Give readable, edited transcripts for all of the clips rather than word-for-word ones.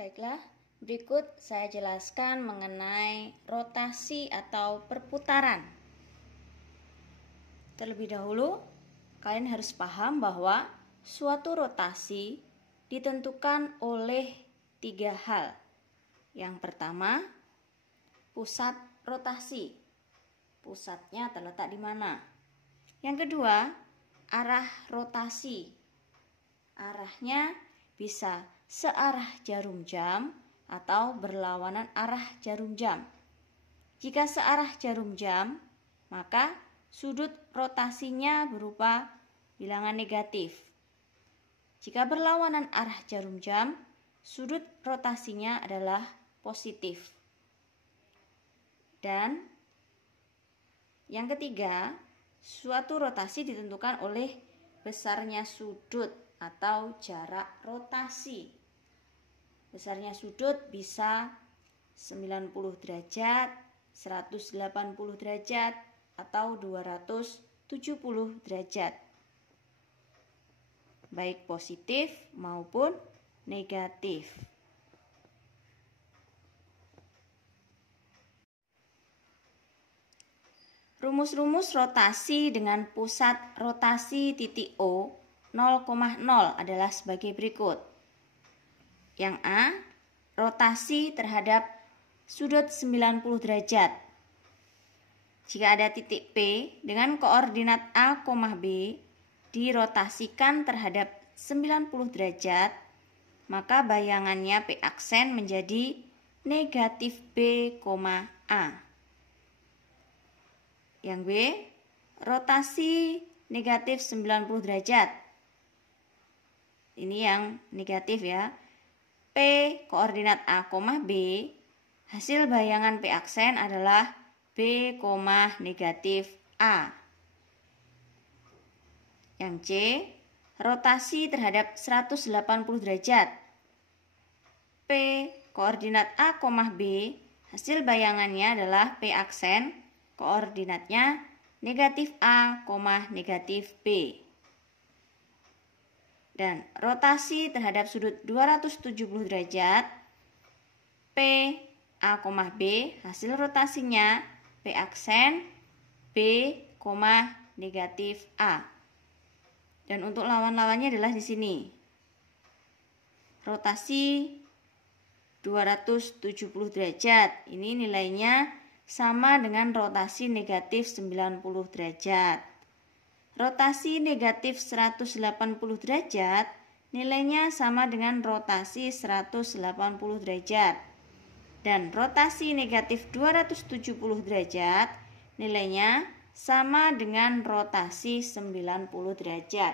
Baiklah, berikut saya jelaskan mengenai rotasi atau perputaran. Terlebih dahulu, kalian harus paham bahwa suatu rotasi ditentukan oleh 3 hal. Yang pertama, pusat rotasi. Pusatnya terletak di mana? Yang kedua, arah rotasi. Arahnya bisa searah jarum jam atau berlawanan arah jarum jam. Jika searah jarum jam, maka sudut rotasinya berupa bilangan negatif. Jika berlawanan arah jarum jam, sudut rotasinya adalah positif. Dan yang ketiga, suatu rotasi ditentukan oleh besarnya sudut atau jarak rotasi. Besarnya sudut bisa 90 derajat, 180 derajat, atau 270 derajat. Baik positif maupun negatif. Rumus-rumus rotasi dengan pusat rotasi titik O 0,0 adalah sebagai berikut. Yang A, rotasi terhadap sudut 90 derajat. Jika ada titik P dengan koordinat A, B dirotasikan terhadap 90 derajat, maka bayangannya P aksen menjadi negatif B, A. Yang B, rotasi negatif 90 derajat. Ini yang negatif ya. P koordinat A, B, hasil bayangan P aksen adalah B, negatif A. Yang C, rotasi terhadap 180 derajat. P koordinat A, B, hasil bayangannya adalah P aksen, koordinatnya negatif A, negatif B. Dan rotasi terhadap sudut 270 derajat, P, A, B, hasil rotasinya P aksen, B, negatif A. Dan untuk lawan-lawannya adalah di sini. Rotasi 270 derajat, ini nilainya sama dengan rotasi negatif 90 derajat. Rotasi negatif 180 derajat nilainya sama dengan rotasi 180 derajat. Dan rotasi negatif 270 derajat nilainya sama dengan rotasi 90 derajat.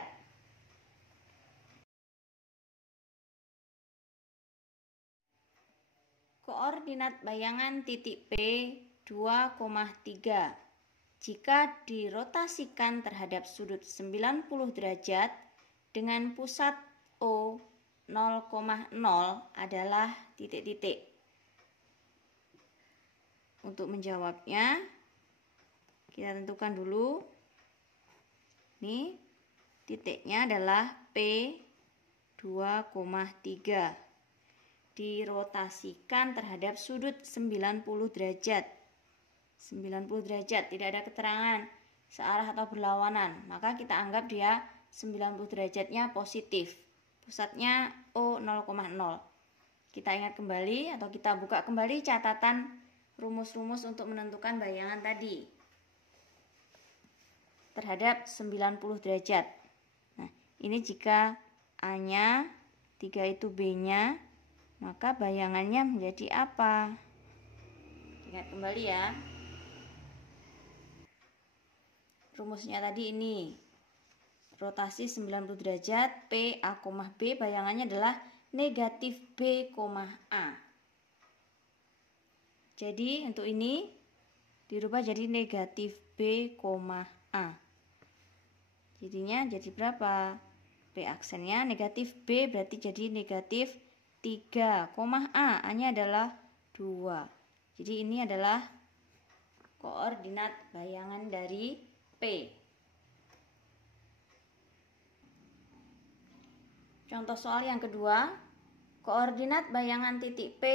Koordinat bayangan titik P 2,3. Jika dirotasikan terhadap sudut 90 derajat dengan pusat O 0,0 adalah titik-titik. Untuk menjawabnya, kita tentukan dulu. Ini titiknya adalah P 2,3. Dirotasikan terhadap sudut 90 derajat. 90 derajat, tidak ada keterangan searah atau berlawanan, maka kita anggap dia 90 derajatnya positif. Pusatnya O 0,0. Kita ingat kembali atau kita buka kembali catatan rumus-rumus untuk menentukan bayangan tadi terhadap 90 derajat. Nah, ini jika A-nya 3 itu B-nya, maka bayangannya menjadi apa? Ingat kembali ya. Rumusnya tadi ini. Rotasi 90 derajat, P, A, B, bayangannya adalah negatif B, A. Jadi untuk ini dirubah jadi negatif B, A. Jadinya jadi berapa? P aksennya negatif B berarti jadi negatif 3, A. A-nya adalah 2. Jadi ini adalah koordinat bayangan dari P. Contoh soal yang kedua, Koordinat bayangan titik P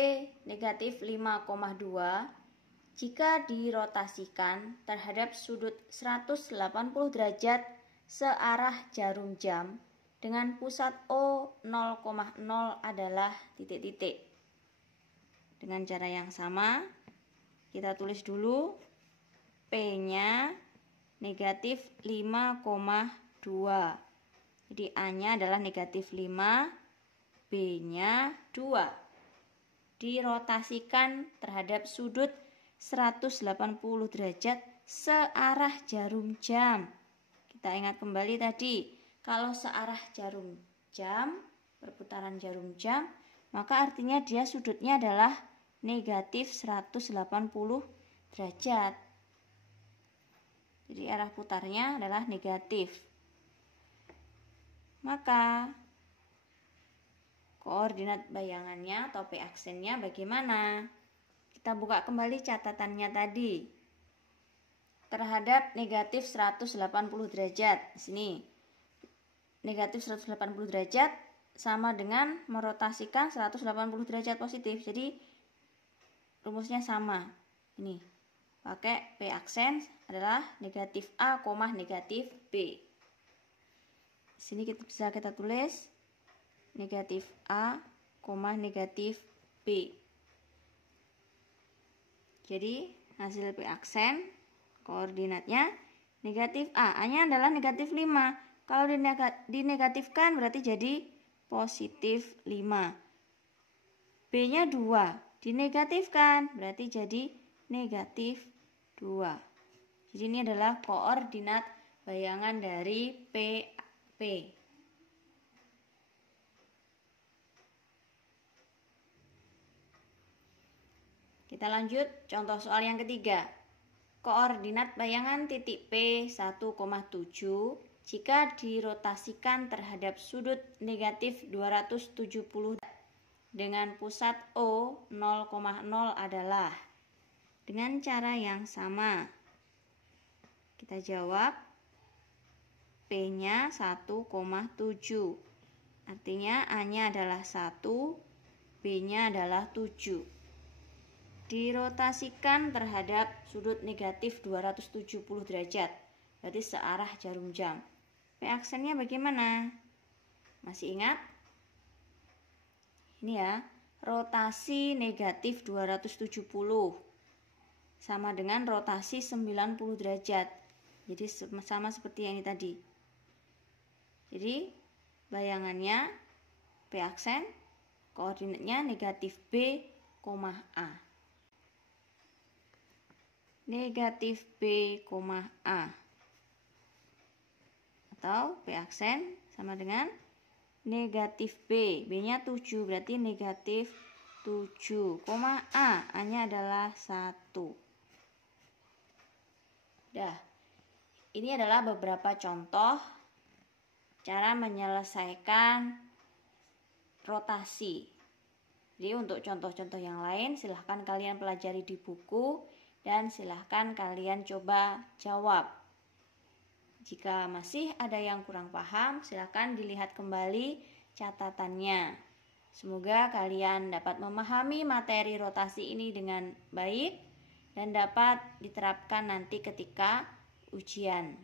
negatif 5,2 jika dirotasikan terhadap sudut 180 derajat searah jarum jam dengan pusat O 0,0 adalah titik-titik. Dengan cara yang sama, kita tulis dulu P-nya negatif 5,2. Jadi A-nya adalah negatif 5, B-nya 2. Dirotasikan terhadap sudut 180 derajat searah jarum jam. Kita ingat kembali tadi, kalau searah jarum jam, perputaran jarum jam, maka artinya dia sudutnya adalah negatif 180 derajat. Jadi arah putarnya adalah negatif. Maka koordinat bayangannya atau P aksennya bagaimana? Kita buka kembali catatannya tadi. Terhadap negatif 180 derajat. Sini. Negatif 180 derajat sama dengan merotasikan 180 derajat positif. Jadi rumusnya sama. Ini. Pakai P aksen adalah negatif A, negatif B. Sini bisa kita tulis negatif A, negatif B. Jadi hasil P aksen koordinatnya negatif A. A-nya adalah negatif 5. Kalau dinegatifkan berarti jadi positif 5. B-nya 2. Dinegatifkan berarti jadi negatif 2. Jadi ini adalah koordinat bayangan dari P. Kita lanjut contoh soal yang ketiga. Koordinat bayangan titik P 1,7 jika dirotasikan terhadap sudut negatif 270 dengan pusat O 0,0 adalah. Dengan cara yang sama. Kita jawab P-nya 1,7. Artinya A-nya adalah 1, B-nya adalah 7. Dirotasikan terhadap sudut negatif 270 derajat. Berarti searah jarum jam. P aksennya bagaimana? Masih ingat? Ini ya, rotasi negatif 270 sama dengan rotasi 90 derajat. Jadi sama seperti yang ini tadi. Jadi bayangannya P aksen koordinatnya negatif B, A. Negatif B, A. Atau P aksen sama dengan negatif B. B-nya 7 berarti negatif 7, A. A-nya adalah 1. Dah. Ini adalah beberapa contoh cara menyelesaikan rotasi. Jadi untuk contoh-contoh yang lain silahkan kalian pelajari di buku dan silahkan kalian coba jawab. Jika masih ada yang kurang paham, silahkan dilihat kembali catatannya. Semoga kalian dapat memahami materi rotasi ini dengan baik dan dapat diterapkan nanti ketika ujian.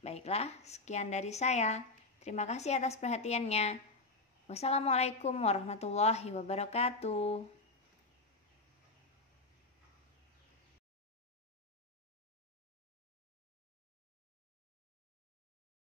Baiklah, sekian dari saya. Terima kasih atas perhatiannya. Wassalamualaikum warahmatullahi wabarakatuh.